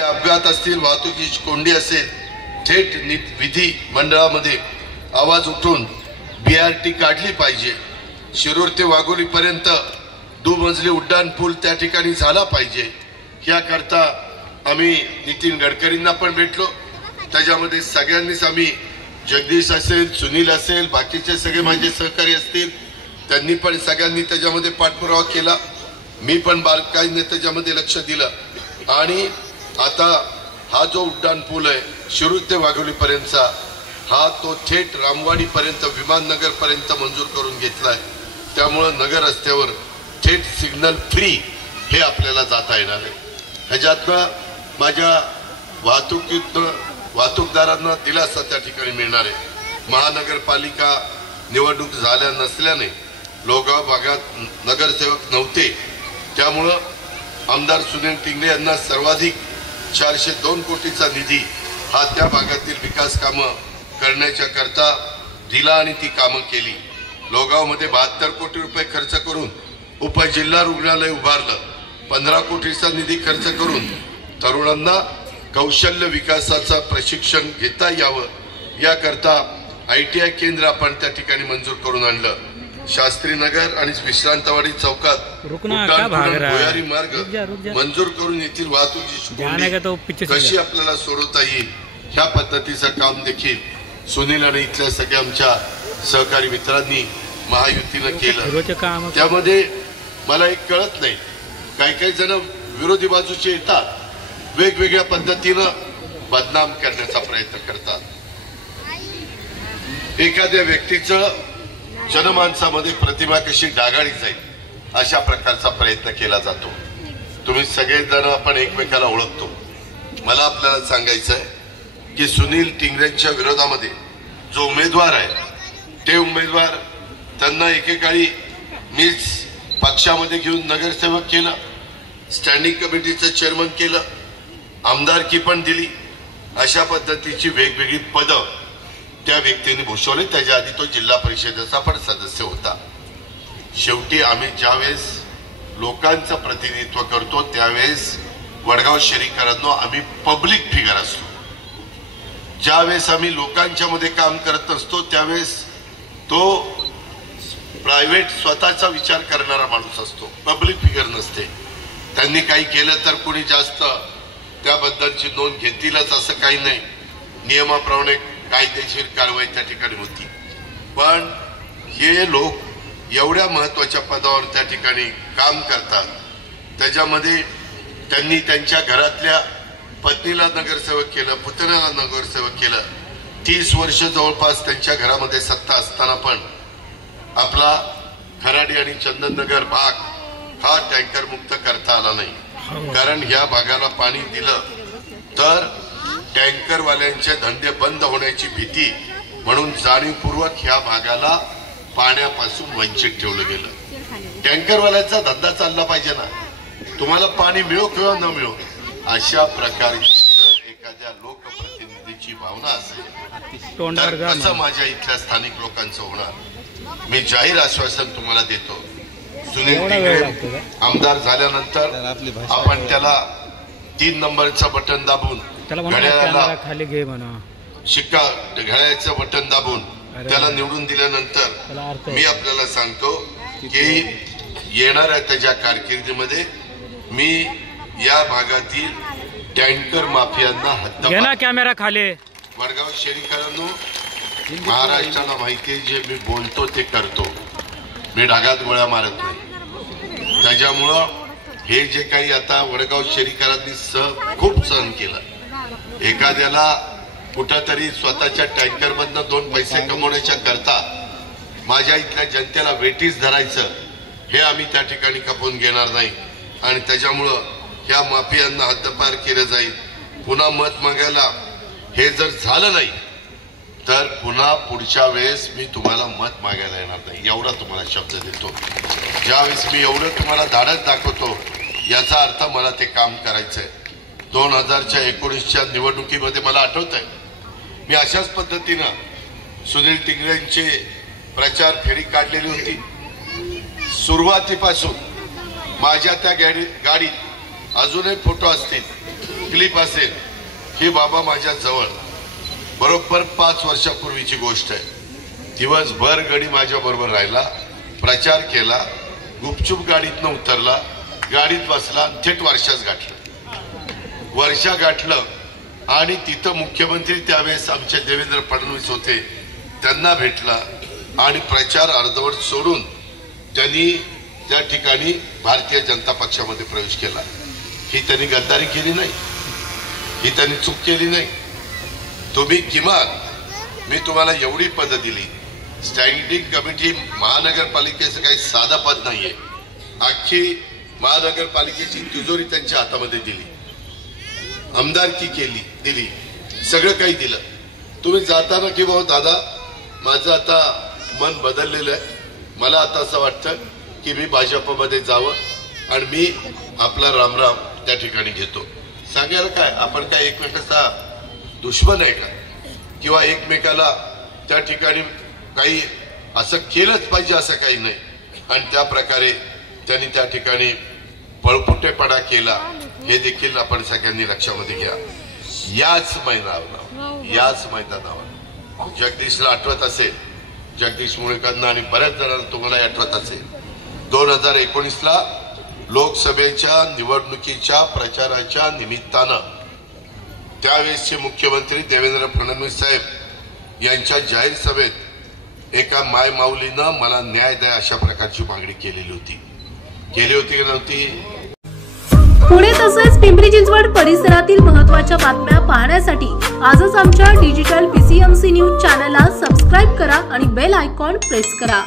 अपघात असतील, वाहतुकीची कोंडी असेल, थेट विधी मंडळामध्ये आवाज उठून BRT काढली पाहिजे। शिरूर ते वाघोली पर्यंत दुमजली उड्डाण पूल त्या ठिकाणी झाला पाहिजे। याकरता आम्ही नितीन गडकरींना पण भेटलो, त्याच्यामध्ये सगळ्यांनीच आम्ही जगदीश असेल, सुनील असेल, बाकीचे सगळे माझे सहकारी असतील, त्यांनी पण सगळ्यांनी त्याच्यामध्ये पाठपुरावा केला। मी पण बारकाईने त्याच्यामध्ये लक्ष दिलं आणि आता हा जो उड्डाण पूल आहे शिरूर ते वाघोली पर्यंतचा, हा तो थेट रामवाडी पर्यंत विमाननगर पर्यंत मंजूर करून घेतलाय। त्यामुळे नगर रस्त्यावर थेट सिग्नल फ्री हे आपल्याला जाता येणार आहे। ह्याच्यातनं माझ्या वाहतूकदारांना दिलासा त्या ठिकाणी मिळणार आहे। महानगरपालिका निवडणूक झाल्या नसल्याने लोगाव भागात नगरसेवक नव्हते, त्यामुळं आमदार सुनील टिंगरे यांना सर्वाधिक 402 कोटीचा निधी हा त्या भागातील विकास कामं करण्याच्या करता दिला आणि ती कामं केली। लोगावमध्ये 72 कोटी रुपये खर्च करून उपजिल्हा रुग्णालय उभारलं। 15 कोटीचा निधी खर्च करून तरुणांना कौशल्य विकासाचा प्रशिक्षण घेता यावं याकरता ITI केंद्र आपण त्या ठिकाणी मंजूर करून आणलं। शास्त्री नगर आणि विश्रांतवाडी चौकात भुयारी मार्ग मंजूर करून येथील वाहतुकीची कशी आपल्याला सोडवता येईल ह्या पद्धतीचं काम देखील सुनील आणि इथल्या सगळ्या आमच्या सहकारी मित्रांनी महायुतीनं केलं। त्यामध्ये मला एक कळत नाही, काही जण विरोधी बाजूचे येतात, वेगवेगळ्या पद्धतीनं बदनाम करण्याचा प्रयत्न करतात। एखाद्या व्यक्तीचं जनमानसामध्ये प्रतिमा कशी डागाळली जाईल अशा प्रकारचा प्रयत्न केला जातो। तुम्ही सगळेजण आपण एकमेकाला ओळखतो। मला आपल्याला सांगायचं आहे की सुनील टिंगरेंच्या विरोधामध्ये जो उमेदवार आहे ते उमेदवार त्यांना एकेकाळी मीच पक्षामध्ये घेऊन नगरसेवक केलं, स्टँडिंग कमिटीचं चेअरमन केलं, आमदारकी पण दिली। अशा पद्धतीची वेगवेगळी पदं त्या व्यक्तीने भूषवले। त्याच्या आधी तो जिल्हा परिषदेचा पण सदस्य होता। शेवटी आम्ही ज्यावेळेस लोकांचं प्रतिनिधित्व करतो त्यावेळेस वडगाव शहरीकरांनो आम्ही पब्लिक फिगर असतो। ज्यावेळेस आम्ही लोकांच्या मध्ये काम करत असतो त्यावेळेस तो प्रायव्हेट स्वतःचा विचार करणारा माणूस असतो, पब्लिक फिगर नसते। त्यांनी काही केलं तर कोणी जास्त त्याबद्दलची नोंद घेतीलच असं काही नाही, नियमाप्रमाणे कायदेशीर कारवाई त्या ठिकाणी होती। पण हे लोक एवढ्या महत्वाच्या पदावर त्या ठिकाणी काम करतात, त्याच्यामध्ये त्यांनी त्यांच्या घरातल्या पत्नीला नगरसेवक केलं, पुतण्याला नगरसेवक केलं। 30 वर्ष जवळपास त्यांच्या घरामध्ये सत्ता असताना पण आपला खराडी आणि चंदननगर भाग हा टँकर मुक्त करता आला नाही। कारण ह्या भागाला पाणी दिलं तर टँकरवाल्यांचे धंदे बंद होण्याची भीती म्हणून जाणीवपूर्वक ह्या भागाला पाण्यापासून वंचित ठेवलं गेलं। टँकरवाल्यांचा धंदा चालला पाहिजे ना, तुम्हाला पाणी मिळो किंवा न मिळो अशा प्रकारची एखाद्या लोकप्रतिनिधीची भावना असेल तर कसं माझ्या इथल्या स्थानिक लोकांचं होणार। मी जाहीर आश्वासन तुम्हाला देतो, सुनील टिंगरे आमदार झाल्यानंतर आपण त्याला 3 नंबरचं बटन दाबून घड्याळाला शिक्का घड्याळाचं बटन दाबून त्याला निवडून दिल्यानंतर मी आपल्याला सांगतो की येणाऱ्या त्याच्या कारकिर्दीमध्ये मी या भागातील टँकर माफियांना हद्द कॅमेरा खाली वडगाव शहरीकरांनो महाराष्ट्राला माहिती आहे जे मी बोलतो ते करतो, मी ढागात गोळ्या मारत नाही। त्याच्यामुळं हे जे काही आता वडगाव शहरीकरांनी खूप सहन केलं, एखाद्याला कुठंतरी स्वतःच्या टँकर मधनं 2 पैसे कमवण्याच्या करता माझ्या इथल्या जनतेला वेटीस धरायचं हे आम्ही त्या ठिकाणी खपवून घेणार नाही। आणि त्याच्यामुळं ह्या माफियांना हद्दपार केलं जाईल। पुन्हा मत मागायला हे जर झालं नाही तर पुन्हा पुढच्या वेळेस मी तुम्हाला मत मागायला येणार नाही, एवढा तुम्हाला शब्द देतो। ज्यावेळेस मी एवढं तुम्हाला धाडस दाखवतो याचा अर्थ मला ते काम करायचंय। 2019च्या निवडणुकीमध्ये मला आठवत आहे मी अशाच पद्धतीनं सुनील टिंगरेंची प्रचार फेरी काढलेली होती। सुरुवातीपासून माझ्या त्या गाडीत अजूनही फोटो असतील, क्लिप असेल की बाबा माझ्या जवळ बरोबर 5 वर्षापूर्वीची गोष्ट आहे. दिवसभर गडी माझ्या बरोबर राहिला, प्रचार केला, गुपचूप गाडीतनं उतरला, गाडीत बसला, थेट वर्षाच गाठलं आणि तिथं मुख्यमंत्री त्यावेळेस आमचे देवेंद्र फडणवीस होते, त्यांना भेटला आणि प्रचार अर्धवट सोडून त्यांनी त्या ठिकाणी भारतीय जनता पक्षामध्ये प्रवेश केला. ही त्यांनी गद्दारी केली नाही, ही त्यांनी चूक केली नाही. तुम्ही किमान मी तुम्हाला एवढी पद दिली, स्टँडिंग कमिटी महानगरपालिकेचं काही साधा पद नाहीये, अख्खी महानगरपालिकेची तिजोरी त्यांच्या हातामध्ये दिली, आमदारकी दिली, सगळं काही दिलं. तुम्ही जाताना की भाऊ दादा माझं आता मन बदललेलं आहे, मला आता असं वाटतं की मी भाजपमध्ये जावं आणि मी आपला रामराम त्या ठिकाणी घेतो. सांगायला काय, आपण काय एकमेकाचा दुश्मन आहे का, किंवा एकमेकाला त्या ठिकाणी काही असं केलंच पाहिजे असं काही नाही. आणि त्या प्रकारे त्यांनी त्या ठिकाणी पळपुटेपणा केला हे देखील आपण सगळ्यांनी लक्षामध्ये घ्या. याच मैदानावर जगदीशला आठवत असेल, जगदीश मुळेकरांना आणि बऱ्याच जणांना तुम्हाला आठवत असेल, 2019ला लोकसभेच्या निवडणुकीच्या प्रचाराच्या निमित्तानं त्यावेळेसचे मुख्यमंत्री देवेंद्र फडणवीस साहेब यांच्या जाहीर सभेत एका मायमाऊलीनं मला न्याय द्या अशा प्रकारची मागणी केली होती की नव्हती. पुणे तसेच पिंपरी चिंचवड परिसरातील महत्त्वाच्या बातम्या पाहण्यासाठी आजच आमच्या डिजिटल PCMC न्यूज चॅनलला सबस्क्राईब करा आणि बेल आयकॉन प्रेस करा.